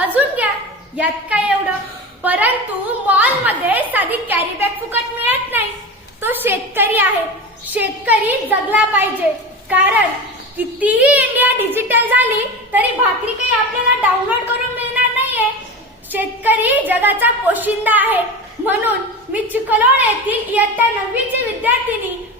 अजून घ्या यात काय एवढं? परंतु मॉलमध्ये साधी कॅरी बॅग फुकट मिळत नाही. तो शेतकरी आहे. शेतकरी जगला पाहिजे. कारण कितीही इंडिया डिजिटल झाली तरी भाकरी काही आपल्याला डाउनलोड करून मिळणार नाहीये. शेतकरी जगाचा पोशिंदा आहे. म्हणून मी चिखलोड येथील इयत्ता नववीची विद्यार्थिनी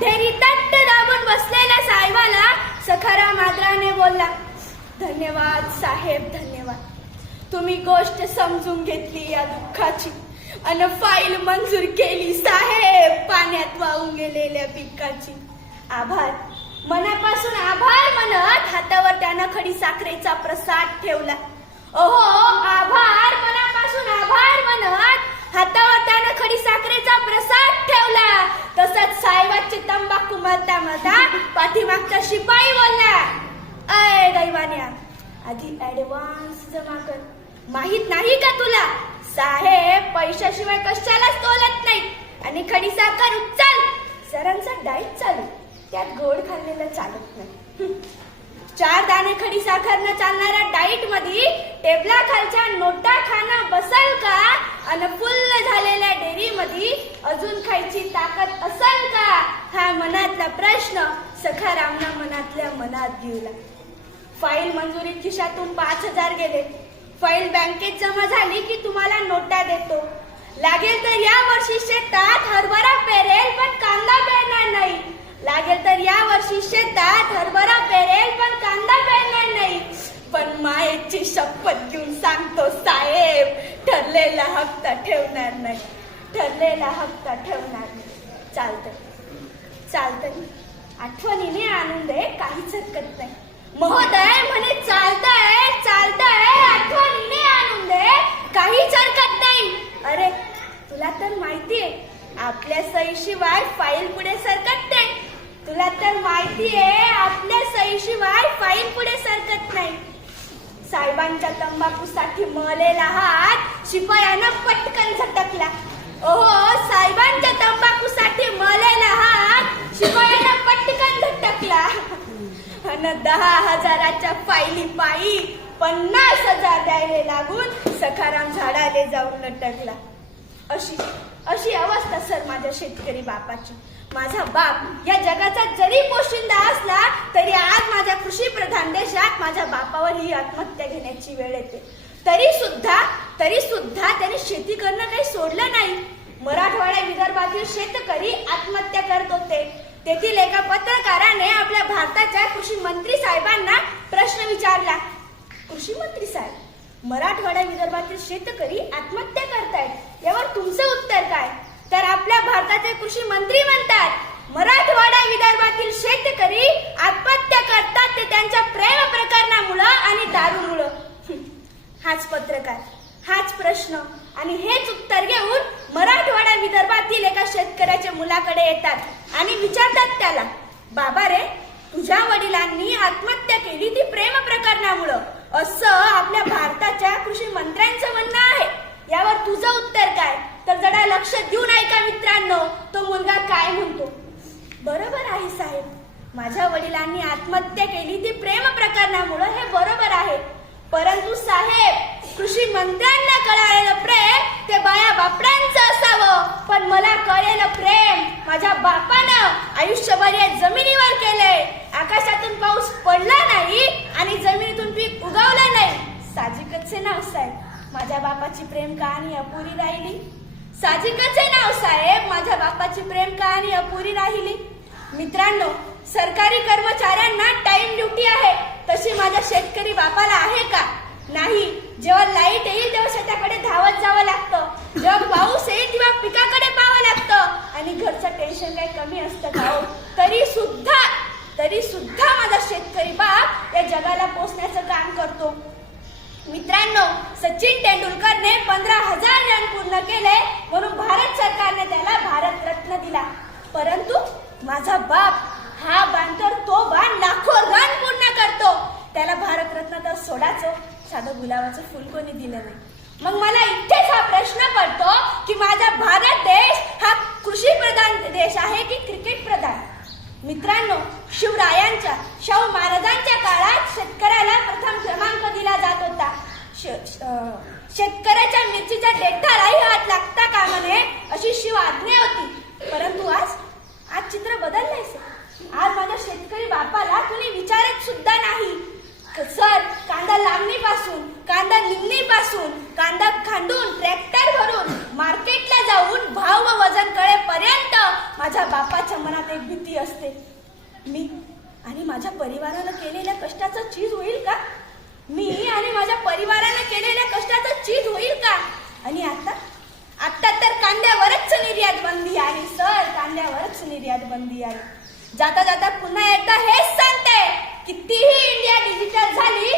धैरी तट्ट दाबून बसलेल्या साहेबाला सखाराम आदराने बोलला धन्यवाद साहेब धन्यवाद. तुम्ही गोष्ट समजून घेतली या दुःखाची. अन फाईल मंजूर केली साहेब पाण्यात वाहून गेलेल्या पिकाची. आभार. मनापासून आभार म्हणत हातावर त्यानं खडी साखरेचा प्रसाद ठेवला. ओहो आभार मनापासून आभार म्हणत हातावर त्यानं खडी साखरेचा प्रसाद ठेवला. तसंच साहेबाची तंबाखू मरता मरता पाठीमागचा शिपाई बोलला. अय दैवान्या आधी ऍडव्हान्स जमा कर. माहीत नाही का तुला? साहेब पैशाशिवाय कशालाच तोलत नाही आणि खडी साखर उचल. सरांचा डाईट चालू. त्यात गोड खाल्लेलं चालत नाही. चार दाणे खडी साखरनं चालणाऱ्या डाईटमध्ये टेबला खालच्या नोटा खाना बसल का? अन फुल्ल झालेल्या डेअरीमध्ये अजून खायची ताकद असेल का? हा मनातला प्रश्न सखारामना मनातल्या मनात घेऊला फाईल मंजुरी खिशातून पाच हजार गेले. फाईल बँकेत जमा झाली की तुम्हाला नोटा देतो. लागेल तर या वर्षी शेतात हर पेरेल पण कांदा पेरणार नाही लागेल तर या वर्षी शेतात हरभरा पेरेल पण कांदा पेरणार नाही पण मायेची शपथ घेऊन सांगतो साहेब ठरलेला हप्ता ठेवणार नाही. ठरलेला हप्ता ठेवणार नाही. चालतं चालतं आठवणीने आणून दे काहीच हरकत नाही. महोदय म्हणे चालतंय चालतंय आठवणीने आणून दे काहीच हरकत नाही. अरे तुला तर माहितीये आपल्या सहीशिवाय फाईल पुढे सरकत नाही. तुला तर माहितीये आपल्या सहीशिवाय फाईल पुढे सरकत नाही. साहेबांच्या तंबाखूसाठी मळलेला हात शिपायानं पटकन झटकला. ओहो साहेबांच्या तंबाखूसाठी मळलेला हात शिपायानं पटकन झटकला. अन दहा हजाराच्या फाईली पायी पन्नास हजार द्यायला लागून सखाराम झाडाले जाऊन लटकला. अशी अशी अवस्था सर माझ्या शेतकरी बापाची. माझा बाप या जगाचा जरी पोशिंदा असला तरी आज माझ्या कृषी प्रधान देशात माझ्या बापावर ही आत्महत्या घेण्याची वेळ येते. तरी सुद्धा तरी सुद्धा त्याने शेती करणं काही सोडलं नाही. मराठवाडा विदर्भातील शेतकरी आत्महत्या करत होते. तेथील एका पत्रकाराने आपल्या भारताच्या कृषी मंत्री साहेबांना प्रश्न विचारला कृषी मंत्री साहेब मराठवाडा विदर्भातील शेतकरी आत्महत्या करतायत यावर तुमचं उत्तर काय? तर आपल्या भारताचे कृषी मंत्री म्हणतात मराठवाडा विदर्भातील शेतकरी आत्महत्या करतात ते त्यांच्या प्रेम प्रकरणामुळं आणि दारूमुळं. हाच पत्रकार हाच प्रश्न. आणि हेच उत्तर घेऊन मराठवाडा विदर्भातील एका शेतकऱ्याच्या मुलाकडे येतात आणि विचारतात त्याला बाबा रे तुझ्या वडिलांनी आत्महत्या केली ती प्रेम प्रकरणामुळं. असं आपल्या भारताच्या कृषी मंत्र्यांचं म्हणणं आहे. यावर तुझं उत्तर काय? तर जरा लक्ष देऊन ऐका मित्रांनो तो मुलगा काय म्हणतो? बरोबर आहे साहेब. माझ्या वडिलांनी आत्महत्या केली. ती प्रेम प्रकरणामुळं हे बरोबर आहे. परंतु साहेब कृषी मंत्र्यांना कळालेलं प्रेम ते बाया बापड्यांचं असावं. पण मला कळलेलं प्रेम माझ्या बापानं आयुष्यभर या जमिनीवर केलंय. आकाशातून पाऊस पडला नाही आणि जमिनीतून पीक उगवलं नाही. साजिकच हे नाव साहेब माझ्या बापाची प्रेम कहाणी अपुरी राहिली. साजिकच हे नाव साहेब माझ्या बापाची प्रेम कहाणी अपुरी राहिली. मित्रांनो सरकारी कर्मचाऱ्यांना टाइम ड्युटी आहे. तशी माझ्या शेतकरी बापाला आहे का? नाही. जेव्हा लाइट येईल तेव्हा शेताकडे धावत जावं लागतं. जेव्हा पाऊस येईल तेव्हा पिकाकडे पाहावं लागतं. आणि घरचं टेन्शन काही कमी असतं का हो? तरी सुद्धा तरी सुद्धा माझा शेतकरी बाप या जगाला पोचण्याचं काम करतो. मित्रांनो सचिन तेंडुलकरने पंधरा हजार रन पूर्ण केले म्हणून भारत सरकारने त्याला भारत रत्न दिला. परंतु माझा बाप हा बाण तर तो बाण लाखो रन पूर्ण करतो. त्याला भारतरत्न तर सोडाचं साधं गुलाबाचं फुल कोणी दिलं नाही. मग मला इथेच हा प्रश्न पडतो की माझा भारत देश हा कृषी प्रधान देश आहे की क्रिकेट प्रधान? मित्रांनो शिवरायांच्या शाहू महाराजांच्या काळात शेतकऱ्याला प्रथम क्रमांक दिला जात होता. श- शेतकऱ्याच्या मिरचीच्या देठालाही हात लागता कामा नये अशी शिव आज्ञा होती. परंतु आज आज चित्र बदललंय सर. आज माझ्या शेतकरी बापाला कुणी विचारत सुद्धा नाही. सर कांदा लावणीपासून कांदा निघणीपासून कांदा खांडून ट्रॅक्टर भरून मार्केटला जाऊन भाव व वजन कळेपर्यंत माझ्या बापाच्या मनात एक भीती असते. मी आणि माझ्या परिवारानं केलेल्या कष्टाचं चीज होईल का? मी आणि माझ्या परिवारानं केलेल्या कष्टाचं चीज होईल का? आणि आता? आता तर कांद्यावरच निर्यात बंदी आहे सर. कांद्यावरच निर्यात बंदी आहे. जाता जाता पुन्हा एकदा हेच सांगते कितीही इंडिया डिजिटल झाली